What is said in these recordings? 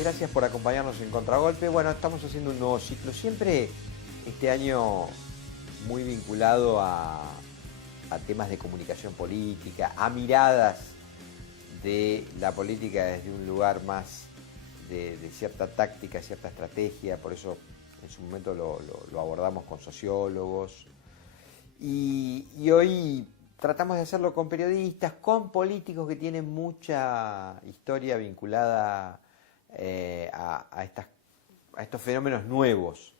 noches, gracias por acompañarnos en Contragolpe. Bueno, estamos haciendo un nuevo ciclo, siempre este año muy vinculado a temas de comunicación política, a miradas de la política desde un lugar más de cierta táctica, cierta estrategia, por eso en su momento lo abordamos con sociólogos. Y hoy tratamos de hacerlo con periodistas, con políticos que tienen mucha historia vinculada a estos fenómenos nuevos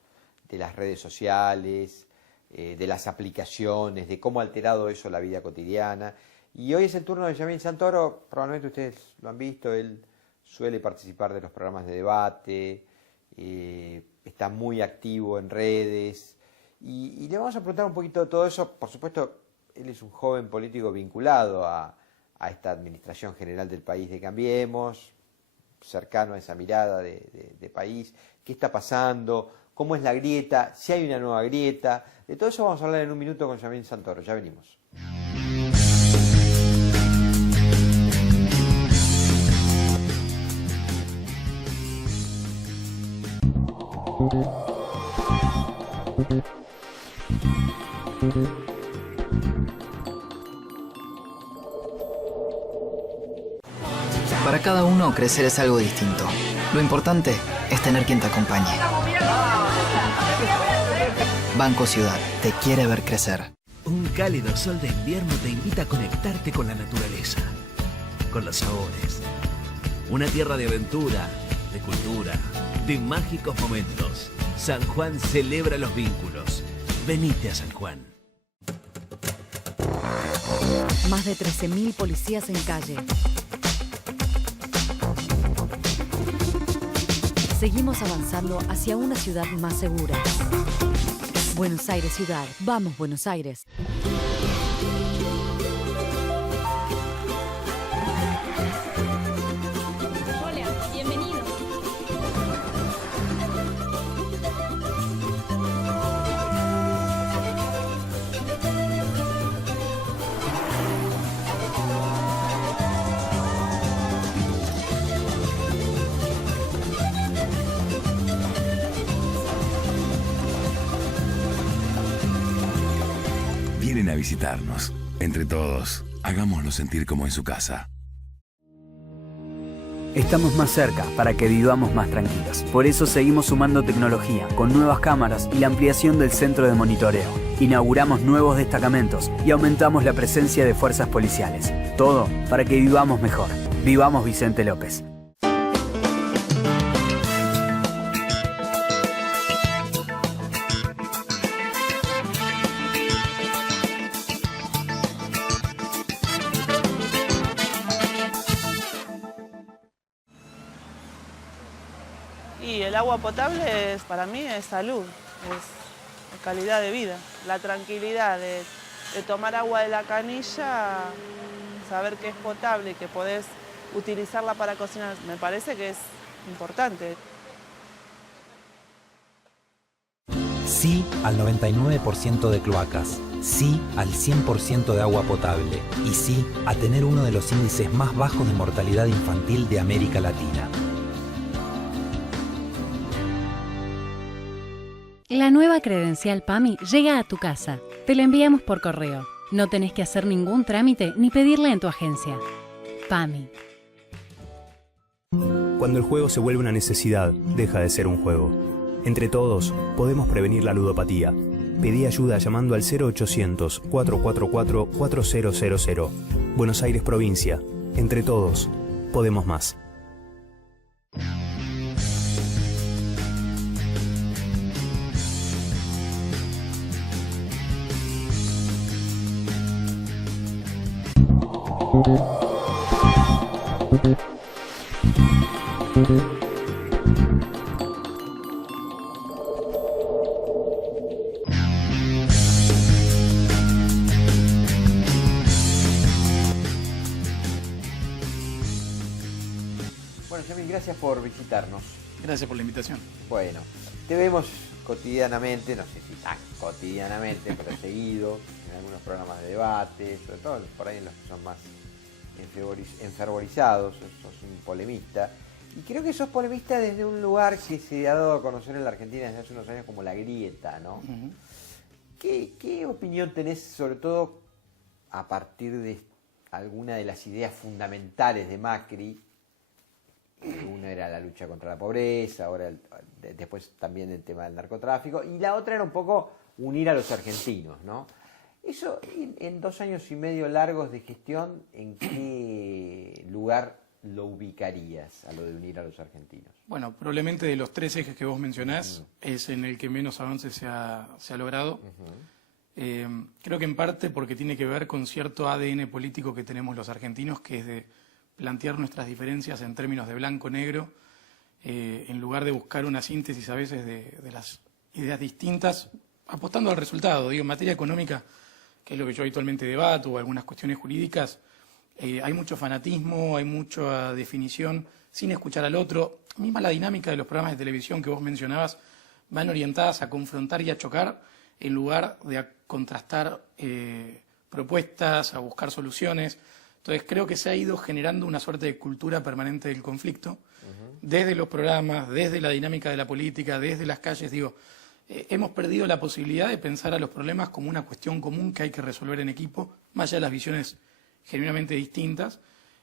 de las redes sociales, de las aplicaciones, de cómo ha alterado eso la vida cotidiana. Y hoy es el turno de Yamil Santoro, probablemente ustedes lo han visto, él suele participar de los programas de debate, está muy activo en redes, y le vamos a preguntar un poquito de todo eso. Por supuesto, él es un joven político vinculado a esta administración general del país de Cambiemos, cercano a esa mirada de país, qué está pasando, cómo es la grieta, si hay una nueva grieta. De todo eso vamos a hablar en un minuto con Yamil Santoro. Ya venimos. Para cada uno, crecer es algo distinto. Lo importante es tener quien te acompañe. Banco Ciudad te quiere ver crecer. Un cálido sol de invierno te invita a conectarte con la naturaleza, con los sabores. Una tierra de aventura, de cultura, de mágicos momentos. San Juan celebra los vínculos. Venite a San Juan. Más de 13.000 policías en calle. Seguimos avanzando hacia una ciudad más segura. Buenos Aires Ciudad. Vamos, Buenos Aires. Hola, bienvenidos. Vienen a visitarnos. Entre todos, hagámoslo sentir como en su casa. Estamos más cerca para que vivamos más tranquilos. Por eso seguimos sumando tecnología, con nuevas cámaras y la ampliación del centro de monitoreo. Inauguramos nuevos destacamentos y aumentamos la presencia de fuerzas policiales. Todo para que vivamos mejor. Vivamos Vicente López. Y el agua potable para mí es salud, es calidad de vida. La tranquilidad de tomar agua de la canilla, saber que es potable y que podés utilizarla para cocinar, me parece que es importante. Sí al 99% de cloacas, sí al 100% de agua potable y sí a tener uno de los índices más bajos de mortalidad infantil de América Latina. La nueva credencial PAMI llega a tu casa. Te la enviamos por correo. No tenés que hacer ningún trámite ni pedirla en tu agencia. PAMI. Cuando el juego se vuelve una necesidad, deja de ser un juego. Entre todos, podemos prevenir la ludopatía. Pedí ayuda llamando al 0800-444-4000. Buenos Aires Provincia. Entre todos, podemos más. Bueno, Yamil, gracias por visitarnos. Gracias por la invitación. Bueno, te vemos cotidianamente, no sé si tan cotidianamente, pero seguido, en algunos programas de debate, sobre todo por ahí en los que son más enfervorizados, sos un polemista. Y creo que sos polemista desde un lugar que se ha dado a conocer en la Argentina desde hace unos años como la grieta, ¿no? ¿Qué opinión tenés, sobre todo a partir de alguna de las ideas fundamentales de Macri? Una era la lucha contra la pobreza, ahora después también el tema del narcotráfico, y la otra era un poco unir a los argentinos, ¿no? Eso, en 2 años y medio largos de gestión, ¿en qué lugar lo ubicarías a lo de unir a los argentinos? Bueno, probablemente de los 3 ejes que vos mencionás, es en el que menos avance se ha logrado. Creo que en parte porque tiene que ver con cierto ADN político que tenemos los argentinos, que es de plantear nuestras diferencias en términos de blanco-negro, en lugar de buscar una síntesis a veces de las ideas distintas, apostando al resultado. Digo, en materia económica, que es lo que yo habitualmente debato, o algunas cuestiones jurídicas, hay mucho fanatismo, hay mucha definición sin escuchar al otro. Misma la dinámica de los programas de televisión que vos mencionabas van orientadas a confrontar y a chocar en lugar de a contrastar propuestas, a buscar soluciones. Entonces creo que se ha ido generando una suerte de cultura permanente del conflicto, desde los programas, desde la dinámica de la política, desde las calles. Digo, hemos perdido la posibilidad de pensar a los problemas como una cuestión común que hay que resolver en equipo, más allá de las visiones genuinamente distintas,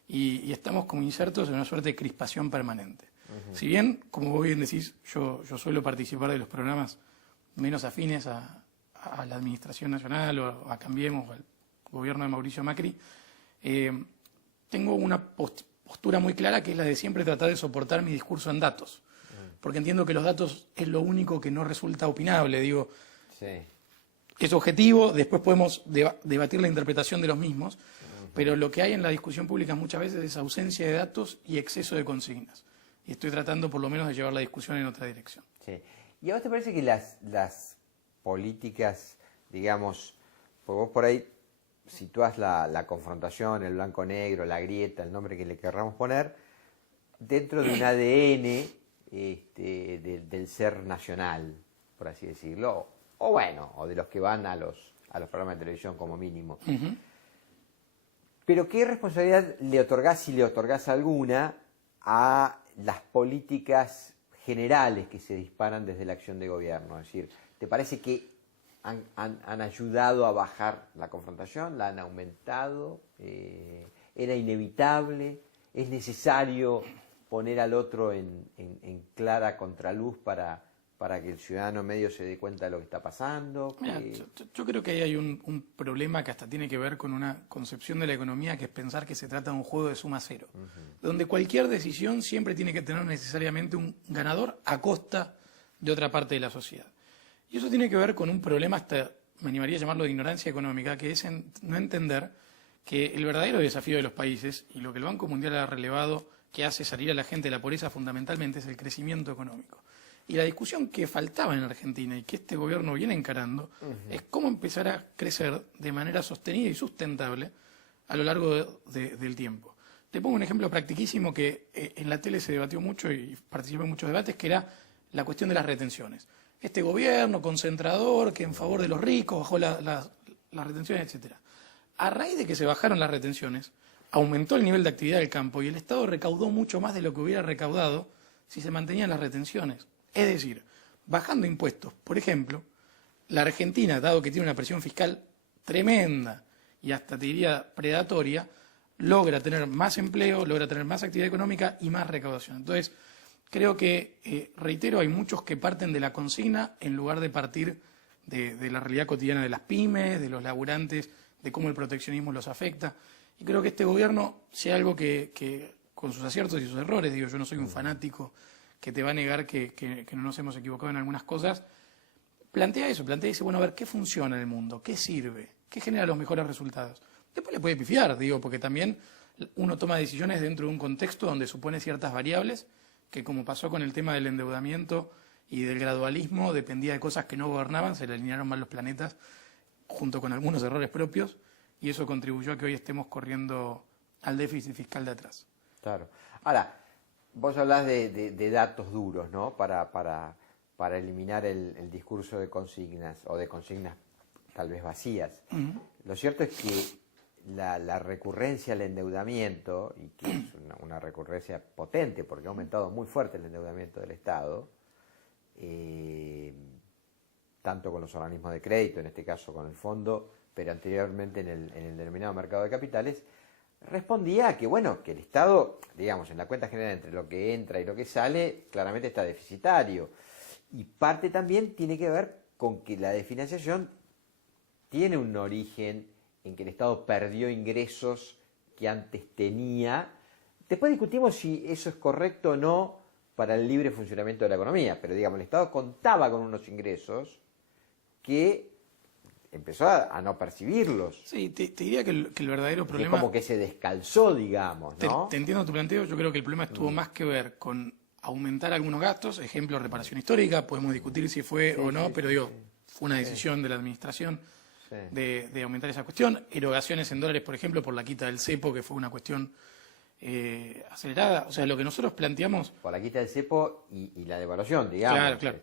y estamos como insertos en una suerte de crispación permanente. Si bien, como vos bien decís, yo suelo participar de los programas menos afines a la Administración Nacional o a Cambiemos o al gobierno de Mauricio Macri, tengo una postura muy clara, que es la de siempre tratar de soportar mi discurso en datos, porque entiendo que los datos es lo único que no resulta opinable. Digo, es objetivo, después podemos debatir la interpretación de los mismos, pero lo que hay en la discusión pública muchas veces es ausencia de datos y exceso de consignas. Y estoy tratando por lo menos de llevar la discusión en otra dirección. Sí. ¿Y a vos te parece que las políticas, digamos, pues vos por ahí situás la confrontación, el blanco-negro, la grieta, el nombre que le querramos poner, dentro de un ADN del ser nacional, por así decirlo, o bueno, o de los que van a los programas de televisión como mínimo? Pero ¿qué responsabilidad le otorgás, si le otorgás alguna, a las políticas generales que se disparan desde la acción de gobierno? Es decir, ¿te parece que han ayudado a bajar la confrontación? ¿La han aumentado? ¿Era inevitable? ¿Es necesario poner al otro en clara contraluz para que el ciudadano medio se dé cuenta de lo que está pasando? Mira, yo creo que ahí hay un problema que hasta tiene que ver con una concepción de la economía, que es pensar que se trata de un juego de suma cero, donde cualquier decisión siempre tiene que tener necesariamente un ganador a costa de otra parte de la sociedad. Y eso tiene que ver con un problema, hasta me animaría a llamarlo de ignorancia económica, que es no entender que el verdadero desafío de los países, y lo que el Banco Mundial ha relevado, que hace salir a la gente de la pobreza fundamentalmente, es el crecimiento económico. Y la discusión que faltaba en Argentina y que este gobierno viene encarando es cómo empezar a crecer de manera sostenida y sustentable a lo largo del tiempo. Te pongo un ejemplo practiquísimo que en la tele se debatió mucho y participé en muchos debates, que era la cuestión de las retenciones. Este gobierno concentrador que en favor de los ricos bajó las retenciones, etcétera. A raíz de que se bajaron las retenciones, aumentó el nivel de actividad del campo y el Estado recaudó mucho más de lo que hubiera recaudado si se mantenían las retenciones. Es decir, bajando impuestos, por ejemplo, la Argentina, dado que tiene una presión fiscal tremenda y hasta te diría predatoria, logra tener más empleo, logra tener más actividad económica y más recaudación. Entonces, creo que, reitero, hay muchos que parten de la consigna en lugar de partir de la realidad cotidiana de las pymes, de los laburantes, de cómo el proteccionismo los afecta. Y creo que este gobierno, sea algo que con sus aciertos y sus errores, digo, yo no soy un fanático que te va a negar que no nos hemos equivocado en algunas cosas, plantea eso, dice, bueno, a ver, ¿qué funciona en el mundo? ¿Qué sirve? ¿Qué genera los mejores resultados? Después le puede pifiar, digo, porque también uno toma decisiones dentro de un contexto donde supone ciertas variables, que como pasó con el tema del endeudamiento y del gradualismo, dependía de cosas que no gobernaban, se le alinearon mal los planetas, junto con algunos errores propios, y eso contribuyó a que hoy estemos corriendo al déficit fiscal de atrás. Claro. Ahora, vos hablás de datos duros, ¿no? Para eliminar el discurso de consignas, o de consignas tal vez vacías. Lo cierto es que la recurrencia al endeudamiento, y que es una recurrencia potente porque ha aumentado muy fuerte el endeudamiento del Estado, tanto con los organismos de crédito, en este caso con el fondo, pero anteriormente en el denominado mercado de capitales, respondía a que, bueno, que el Estado, digamos, en la cuenta general entre lo que entra y lo que sale, claramente está deficitario. Y parte también tiene que ver con que la desfinanciación tiene un origen en que el Estado perdió ingresos que antes tenía. Después discutimos si eso es correcto o no para el libre funcionamiento de la economía, pero digamos, el Estado contaba con unos ingresos que empezó a no percibirlos. Sí, te diría que el verdadero problema... Es como que se descalzó, digamos, ¿no? Te entiendo tu planteo, yo creo que el problema tuvo más que ver con aumentar algunos gastos, ejemplo, reparación histórica, podemos discutir si fue o no, pero digo, fue una decisión de la administración de aumentar esa cuestión. Erogaciones en dólares, por ejemplo, por la quita del cepo, que fue una cuestión acelerada. O sea, lo que nosotros planteamos... Por la quita del cepo y la devaluación, digamos. Claro.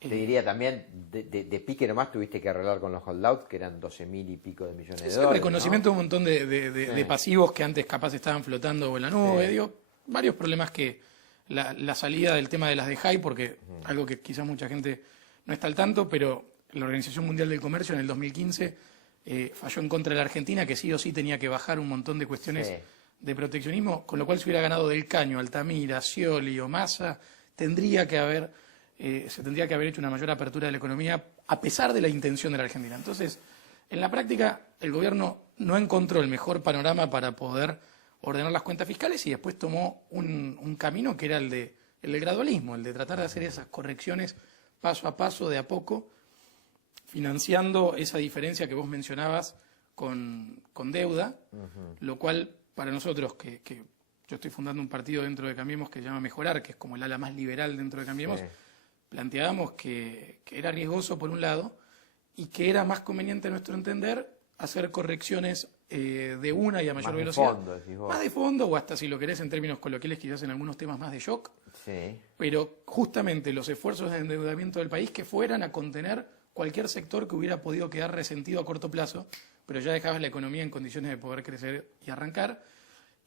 Te diría también, de pique nomás tuviste que arreglar con los holdouts, que eran 12.000 y pico de millones de dólares. El reconocimiento de un montón de pasivos que antes capaz estaban flotando en la nube, digo, varios problemas que la salida del tema de las de high, porque algo que quizás mucha gente no está al tanto, pero la Organización Mundial del Comercio en el 2015 falló en contra de la Argentina, que sí o sí tenía que bajar un montón de cuestiones de proteccionismo, con lo cual si hubiera ganado Del Caño, Altamira, Scioli o Massa, se tendría que haber hecho una mayor apertura de la economía, a pesar de la intención de la Argentina. Entonces, en la práctica, el gobierno no encontró el mejor panorama para poder ordenar las cuentas fiscales y después tomó un camino que era el del gradualismo, el de tratar de hacer esas correcciones paso a paso, de a poco, financiando esa diferencia que vos mencionabas con deuda, lo cual para nosotros, que yo estoy fundando un partido dentro de Cambiemos que se llama Mejorar, que es como el ala más liberal dentro de Cambiemos, planteábamos que era riesgoso por un lado y que era más conveniente a nuestro entender hacer correcciones de una y a mayor velocidad. Más de fondo, o hasta si lo querés en términos coloquiales, quizás en algunos temas más de shock. Pero justamente los esfuerzos de endeudamiento del país que fueran a contener cualquier sector que hubiera podido quedar resentido a corto plazo, pero ya dejabas la economía en condiciones de poder crecer y arrancar,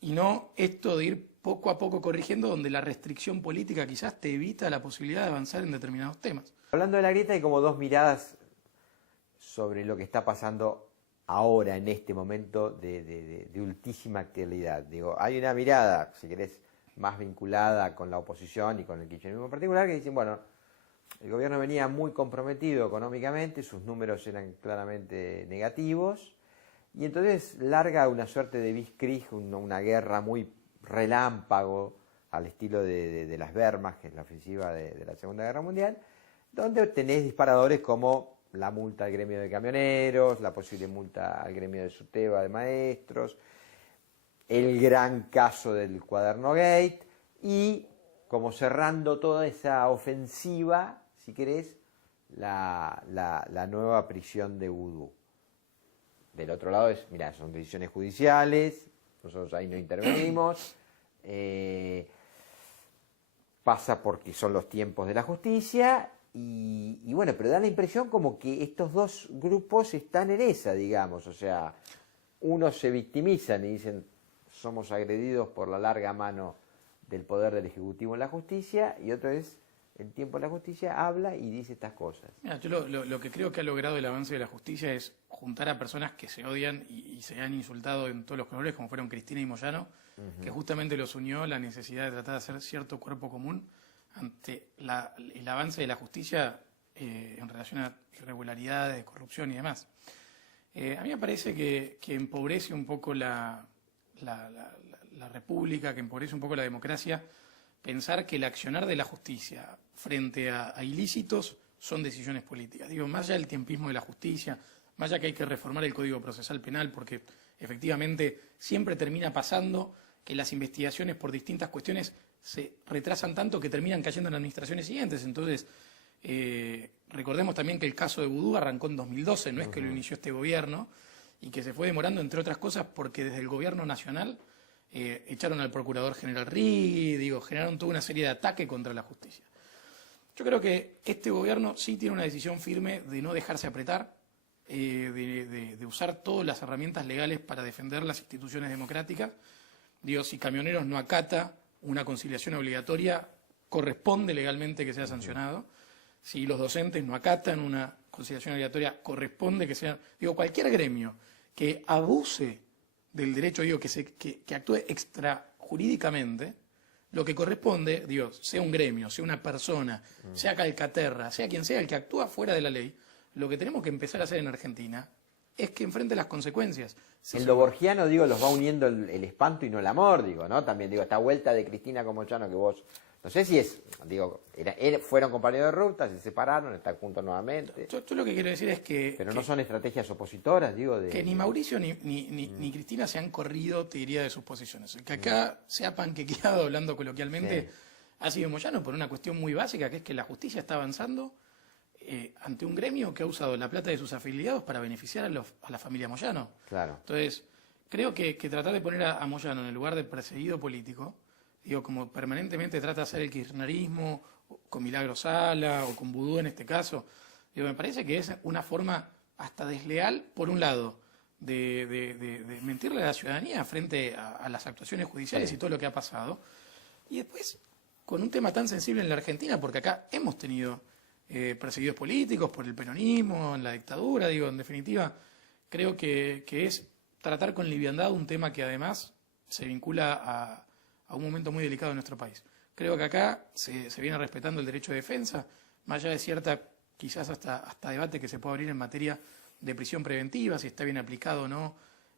y no esto de ir poco a poco corrigiendo, donde la restricción política quizás te evita la posibilidad de avanzar en determinados temas. Hablando de la grieta, hay como dos miradas sobre lo que está pasando ahora, en este momento de ultísima actualidad. Digo, hay una mirada, si querés, más vinculada con la oposición y con el kirchnerismo en particular, que dicen, bueno, el gobierno venía muy comprometido económicamente, sus números eran claramente negativos, y entonces larga una suerte de Blitzkrieg, una guerra muy relámpago, al estilo de las Wehrmacht, que es la ofensiva de la Segunda Guerra Mundial, donde tenés disparadores como la multa al gremio de camioneros, la posible multa al gremio de SUTEBA de maestros, el gran caso del Cuaderno Gate, y como cerrando toda esa ofensiva, si querés, la nueva prisión de Vudú. Del otro lado es, mirá, son decisiones judiciales, nosotros ahí no intervenimos, pasa porque son los tiempos de la justicia, y bueno, pero da la impresión como que estos dos grupos están en esa, digamos, o sea, unos se victimizan y dicen, somos agredidos por la larga mano del poder del Ejecutivo en la justicia, y otro es, el tiempo de la justicia habla y dice estas cosas. Mira, yo lo que creo que ha logrado el avance de la justicia es juntar a personas que se odian y se han insultado en todos los colores, como fueron Cristina y Moyano, que justamente los unió la necesidad de tratar de hacer cierto cuerpo común ante el avance de la justicia en relación a irregularidades, corrupción y demás. A mí me parece que empobrece un poco la república, que empobrece un poco la democracia, pensar que el accionar de la justicia frente a ilícitos son decisiones políticas. Digo, más allá del tiempismo de la justicia, más allá que hay que reformar el Código Procesal Penal, porque efectivamente siempre termina pasando que las investigaciones por distintas cuestiones se retrasan tanto que terminan cayendo en administraciones siguientes. Entonces, recordemos también que el caso de Vudú arrancó en 2012, no es que lo inició este gobierno, y que se fue demorando, entre otras cosas, porque desde el gobierno nacional echaron al procurador general Rigui, generaron toda una serie de ataques contra la justicia. Yo creo que este gobierno sí tiene una decisión firme de no dejarse apretar, de usar todas las herramientas legales para defender las instituciones democráticas. Digo, si Camioneros no acata una conciliación obligatoria, corresponde legalmente que sea sancionado. Si los docentes no acatan una conciliación obligatoria, corresponde que sea... Digo, cualquier gremio que abuse del derecho, digo, que actúe extrajurídicamente, lo que corresponde, digo, sea un gremio, sea una persona, sea Calcaterra, sea quien sea el que actúa fuera de la ley, lo que tenemos que empezar a hacer en Argentina es que enfrente las consecuencias. En lo borgiano, digo, los va uniendo el espanto y no el amor, digo, ¿no? También, digo, esta vuelta de Cristina con Moyano que vos... No sé si es, digo, fueron compañeros de ruta, se separaron, están juntos nuevamente. Yo lo que quiero decir es que... Pero no son estrategias opositoras, digo, de... Que ni Mauricio ni Cristina se han corrido, te diría, de sus posiciones. El que acá se ha panquequeado, hablando coloquialmente, ha sido Moyano por una cuestión muy básica, que es que la justicia está avanzando ante un gremio que ha usado la plata de sus afiliados para beneficiar a la familia Moyano. Claro. Entonces, creo que tratar de poner a Moyano en el lugar de perseguido político, digo, como permanentemente trata de hacer el kirchnerismo, con Milagro Sala o con Vudú en este caso, digo, me parece que es una forma hasta desleal, por un lado, de mentirle a la ciudadanía frente a las actuaciones judiciales y todo lo que ha pasado, y después con un tema tan sensible en la Argentina, porque acá hemos tenido perseguidos políticos por el peronismo, en la dictadura, digo, en definitiva, creo que es tratar con liviandad un tema que además se vincula a un momento muy delicado en nuestro país. Creo que acá se viene respetando el derecho de defensa, más allá de cierta, quizás hasta debate que se puede abrir en materia de prisión preventiva, si está bien aplicado o no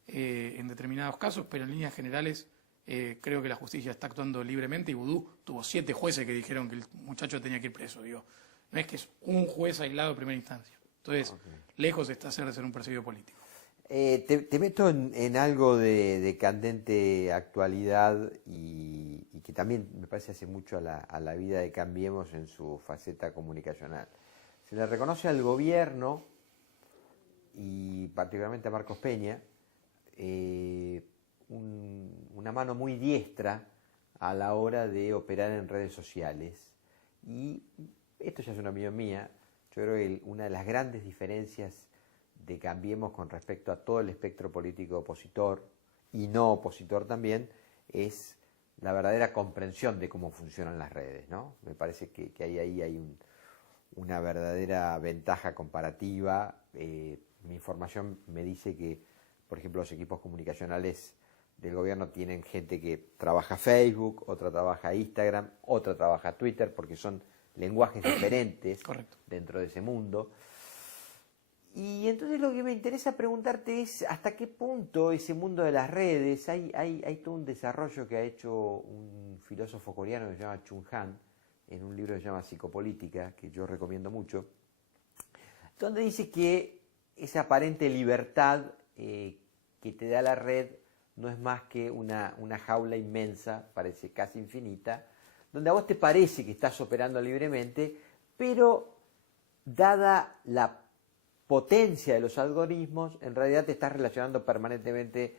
en determinados casos, pero en líneas generales creo que la justicia está actuando libremente y Vudú tuvo 7 jueces que dijeron que el muchacho tenía que ir preso, digo. No es que es un juez aislado de primera instancia. Entonces, lejos está de ser un perseguido político. Te meto en algo de candente actualidad y que también me parece hace mucho a la vida de Cambiemos en su faceta comunicacional. Se le reconoce al gobierno y particularmente a Marcos Peña una mano muy diestra a la hora de operar en redes sociales. Y esto ya es una opinión mía, yo creo que una de las grandes diferencias de Cambiemos con respecto a todo el espectro político opositor y no opositor también es la verdadera comprensión de cómo funcionan las redes, ¿no? Me parece que ahí hay una verdadera ventaja comparativa. Mi información me dice que, por ejemplo, los equipos comunicacionales del gobierno tienen gente que trabaja Facebook, otra trabaja Instagram, otra trabaja Twitter, porque son lenguajes diferentes dentro de ese mundo. Y entonces lo que me interesa preguntarte es hasta qué punto ese mundo de las redes, hay todo un desarrollo que ha hecho un filósofo coreano que se llama Chung Han, en un libro que se llama Psicopolítica, que yo recomiendo mucho, donde dice que esa aparente libertad que te da la red no es más que una jaula inmensa, parece casi infinita, donde a vos te parece que estás operando libremente, pero dada la potencia de los algoritmos, en realidad te estás relacionando permanentemente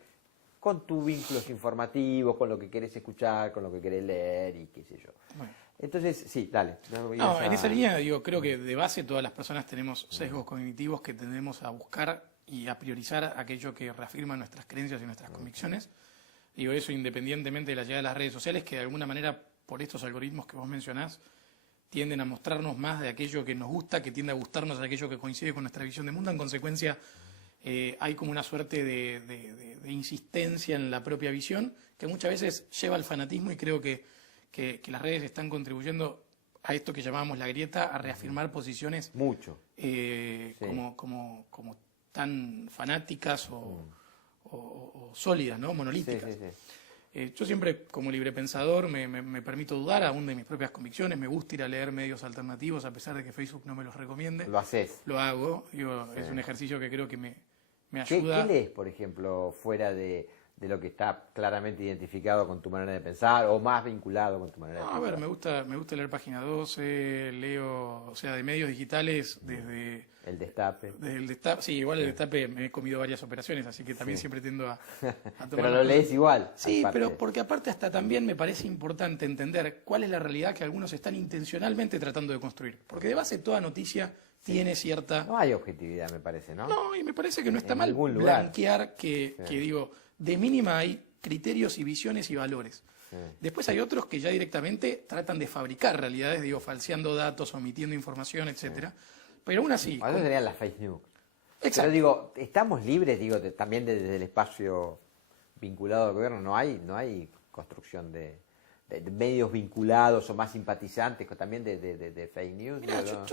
con tus vínculos informativos, con lo que querés escuchar, con lo que querés leer y qué sé yo. Bueno. Entonces, sí, dale. No, en esa línea, digo, creo que de base todas las personas tenemos sesgos cognitivos que tendemos a buscar y a priorizar aquello que reafirma nuestras creencias y nuestras convicciones. Digo, eso independientemente de la llegada de las redes sociales, que de alguna manera, por estos algoritmos que vos mencionás, tienden a mostrarnos más de aquello que nos gusta, que tiende a gustarnos de aquello que coincide con nuestra visión de mundo. En consecuencia, hay como una suerte de insistencia en la propia visión, que muchas veces lleva al fanatismo, y creo que las redes están contribuyendo a esto que llamábamos la grieta, a reafirmar posiciones mucho como tan fanáticas o sólidas, ¿no? Monolíticas. Yo siempre, como librepensador, me permito dudar aún de mis propias convicciones. Me gusta ir a leer medios alternativos, a pesar de que Facebook no me los recomiende. Lo haces. Lo hago. Digo, es un ejercicio que creo que me ayuda. ¿Qué lees, por ejemplo, fuera de lo que está claramente identificado con tu manera de pensar o más vinculado con tu manera de pensar? A ver, me gusta leer Página 12, leo, o sea, de medios digitales desde... El Destape. Desde el Destape, sí, igual el Destape me he comido varias operaciones, así que también siempre tiendo a tomar... Pero lo lees igual. Sí, pero porque aparte hasta también me parece importante entender cuál es la realidad que algunos están intencionalmente tratando de construir. Porque de base toda noticia tiene cierta... No hay objetividad, me parece, ¿no? No, y me parece que no está En mal algún lugar. blanquear que digo, de mínima hay criterios y visiones y valores. Sí. Después hay otros que ya directamente tratan de fabricar realidades, digo, falseando datos, omitiendo información, etcétera. Pero aún así... Eso serían las fake news. Exacto. Pero digo, estamos libres, digo, también desde el espacio vinculado al gobierno, no hay construcción de medios vinculados o más simpatizantes también de fake news. Mirá, yo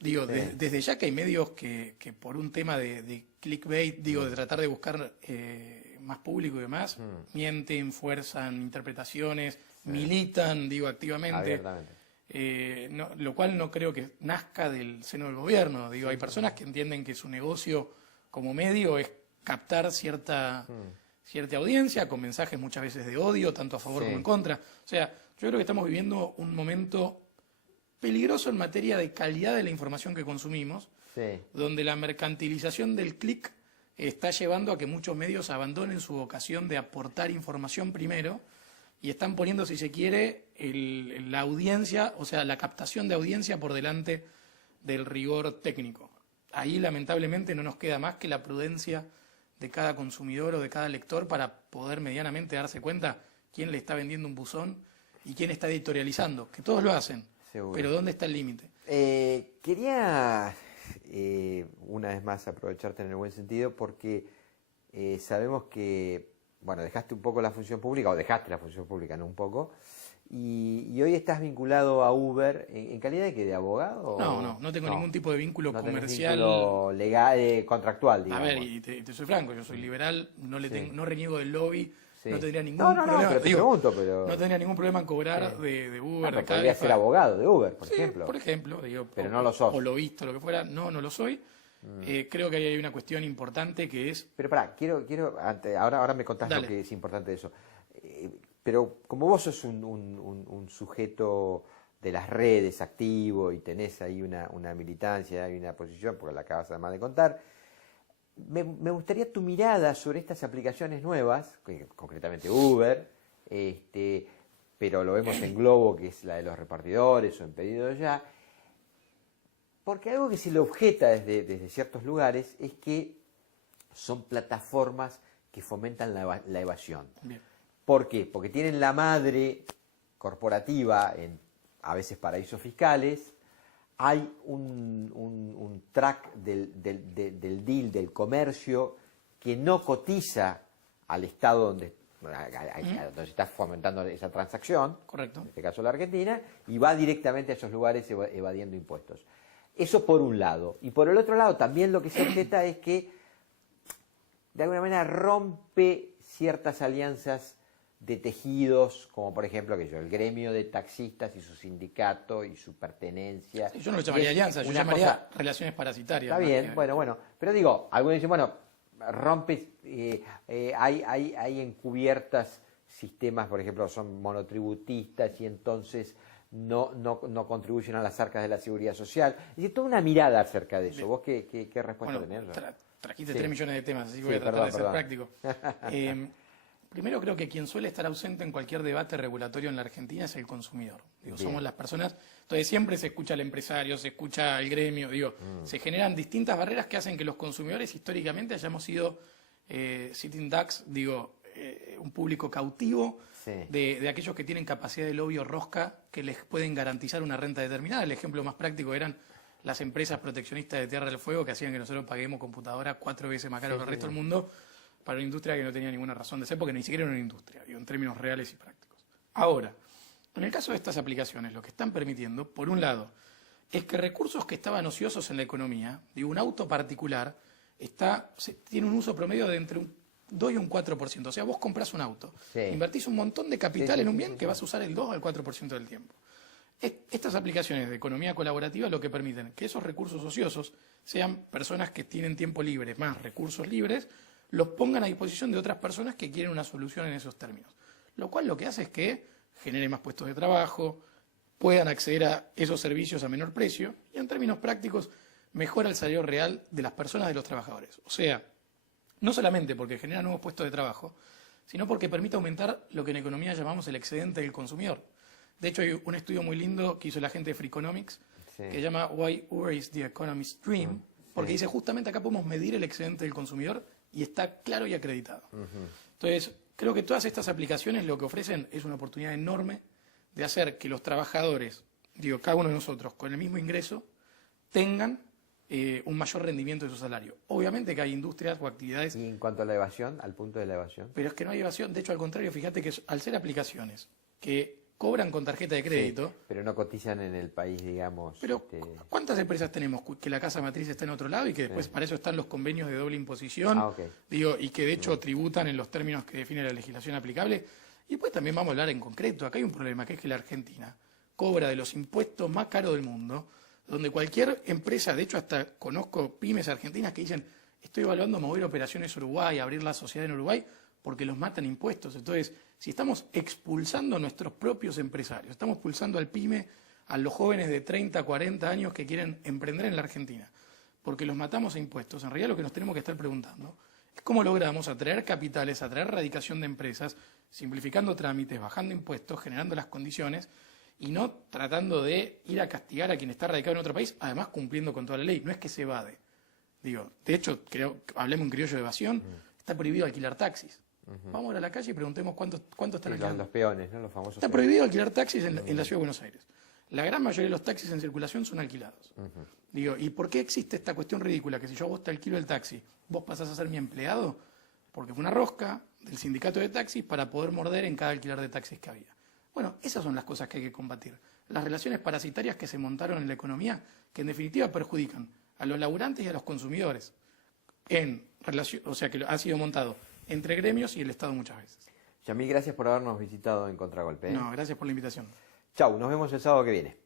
digo, desde ya que hay medios que por un tema de clickbait, digo, de tratar de buscar más público y demás, mienten, fuerzan interpretaciones, militan, digo, activamente. Lo cual no creo que nazca del seno del gobierno. Digo, hay personas que entienden que su negocio como medio es captar cierta audiencia con mensajes muchas veces de odio, tanto a favor como en contra. O sea, yo creo que estamos viviendo un momento peligroso en materia de calidad de la información que consumimos, donde la mercantilización del clic está llevando a que muchos medios abandonen su vocación de aportar información primero y están poniendo, si se quiere, la audiencia, o sea, la captación de audiencia por delante del rigor técnico. Ahí, lamentablemente, no nos queda más que la prudencia de cada consumidor o de cada lector para poder medianamente darse cuenta quién le está vendiendo un buzón y quién está editorializando, que todos lo hacen. Seguro. Pero ¿dónde está el límite? Quería, una vez más, aprovecharte en el buen sentido, porque sabemos que, bueno, dejaste un poco la función pública, o dejaste la función pública, no un poco, y hoy estás vinculado a Uber, ¿en calidad de qué? ¿De abogado? No tengo ningún tipo de vínculo comercial. Vínculo legal, contractual, digamos. A ver, y te soy franco, yo soy liberal, no reniego del lobby. Sí. No tendría ningún problema. Pero te pregunto, pero... No tendría ningún problema en cobrar de Uber, de podría ser abogado de Uber, por ejemplo. Por ejemplo, digo, pero no lo sos. O lobista, lo que fuera, no lo soy. Creo que ahí hay una cuestión importante que es... Pero pará, quiero ahora me contás lo que es importante de eso. Pero como vos sos un sujeto de las redes activo y tenés ahí una militancia, hay una posición, porque la acabas además de contar, me gustaría tu mirada sobre estas aplicaciones nuevas, concretamente Uber, pero lo vemos en Globo, que es la de los repartidores, o en Pedido Ya, porque algo que se le objeta desde ciertos lugares es que son plataformas que fomentan la evasión. Bien. ¿Por qué? Porque tienen la madre corporativa en a veces paraísos fiscales. Hay un track del deal, del comercio, que no cotiza al Estado donde se está fomentando esa transacción, correcto, en este caso la Argentina, y va directamente a esos lugares evadiendo impuestos. Eso por un lado. Y por el otro lado, también lo que se objeta es que, de alguna manera, rompe ciertas alianzas de tejidos, como por ejemplo el gremio de taxistas y su sindicato y su pertenencia. Yo no lo llamaría alianza, yo llamaría relaciones parasitarias. Está bien, bueno. Pero digo, algunos dicen, bueno, rompe, hay encubiertas sistemas, por ejemplo, son monotributistas y entonces no contribuyen a las arcas de la seguridad social. Es decir, toda una mirada acerca de eso. ¿Vos qué respuesta tenés? Trajiste 3 millones de temas, así que voy a tratar de ser práctico. Primero, creo que quien suele estar ausente en cualquier debate regulatorio en la Argentina es el consumidor. Somos las personas. Entonces siempre se escucha al empresario, se escucha al gremio, se generan distintas barreras que hacen que los consumidores históricamente hayamos sido sitting ducks, un público cautivo de aquellos que tienen capacidad de lobby o rosca que les pueden garantizar una renta determinada. El ejemplo más práctico eran las empresas proteccionistas de Tierra del Fuego, que hacían que nosotros paguemos computadoras 4 veces más caro que el resto del mundo, para una industria que no tenía ninguna razón de ser, porque ni siquiera era una industria, en términos reales y prácticos. Ahora, en el caso de estas aplicaciones, lo que están permitiendo, por un lado, es que recursos que estaban ociosos en la economía, un auto particular, tiene un uso promedio de entre un 2 y un 4%. O sea, vos compras un auto, invertís un montón de capital en un bien que vas a usar el 2 al 4% del tiempo. Estas aplicaciones de economía colaborativa lo que permiten que esos recursos ociosos sean personas que tienen tiempo libre, más recursos libres, los pongan a disposición de otras personas que quieren una solución en esos términos. Lo cual lo que hace es que genere más puestos de trabajo, puedan acceder a esos servicios a menor precio y en términos prácticos mejora el salario real de las personas, de los trabajadores. O sea, no solamente porque genera nuevos puestos de trabajo, sino porque permite aumentar lo que en economía llamamos el excedente del consumidor. De hecho, hay un estudio muy lindo que hizo la gente de Freakonomics, que se llama Why Uber is the Economy's Dream, porque dice justamente acá podemos medir el excedente del consumidor y está claro y acreditado. Entonces, creo que todas estas aplicaciones lo que ofrecen es una oportunidad enorme de hacer que los trabajadores, digo, cada uno de nosotros, con el mismo ingreso, tengan un mayor rendimiento de su salario. Obviamente que hay industrias o actividades... Y en cuanto a la evasión, al punto de la evasión. Pero es que no hay evasión, de hecho al contrario, fíjate que al ser aplicaciones que cobran con tarjeta de crédito... Sí, pero no cotizan en el país, digamos... Pero ¿cuántas empresas tenemos que la casa matriz está en otro lado y que después para eso están los convenios de doble imposición? Digo, y que de hecho tributan en los términos que define la legislación aplicable. Y después también vamos a hablar en concreto. Acá hay un problema, que es que la Argentina cobra de los impuestos más caros del mundo, donde cualquier empresa, de hecho hasta conozco pymes argentinas que dicen, estoy evaluando mover operaciones a Uruguay, abrir la sociedad en Uruguay, porque los matan impuestos. Entonces, si estamos expulsando a nuestros propios empresarios, estamos expulsando al pyme, a los jóvenes de 30, 40 años que quieren emprender en la Argentina, porque los matamos a impuestos, en realidad lo que nos tenemos que estar preguntando es cómo logramos atraer capitales, atraer radicación de empresas, simplificando trámites, bajando impuestos, generando las condiciones, y no tratando de ir a castigar a quien está radicado en otro país, además cumpliendo con toda la ley. No es que se evade. Digo, de hecho, hablemos un criollo de evasión, está prohibido alquilar taxis. Vamos a la calle y preguntemos cuánto están alquilando. Los peones, ¿no? Los famosos Está prohibido alquilar taxis en la Ciudad de Buenos Aires. La gran mayoría de los taxis en circulación son alquilados. Digo, ¿y por qué existe esta cuestión ridícula? Que si yo a vos te alquilo el taxi, vos pasás a ser mi empleado, porque fue una rosca del sindicato de taxis para poder morder en cada alquiler de taxis que había. Bueno, esas son las cosas que hay que combatir. Las relaciones parasitarias que se montaron en la economía, que en definitiva perjudican a los laburantes y a los consumidores, o sea, que ha sido montado entre gremios y el Estado muchas veces. Yamil, gracias por habernos visitado en Contragolpe. No, gracias por la invitación. Chau, nos vemos el sábado que viene.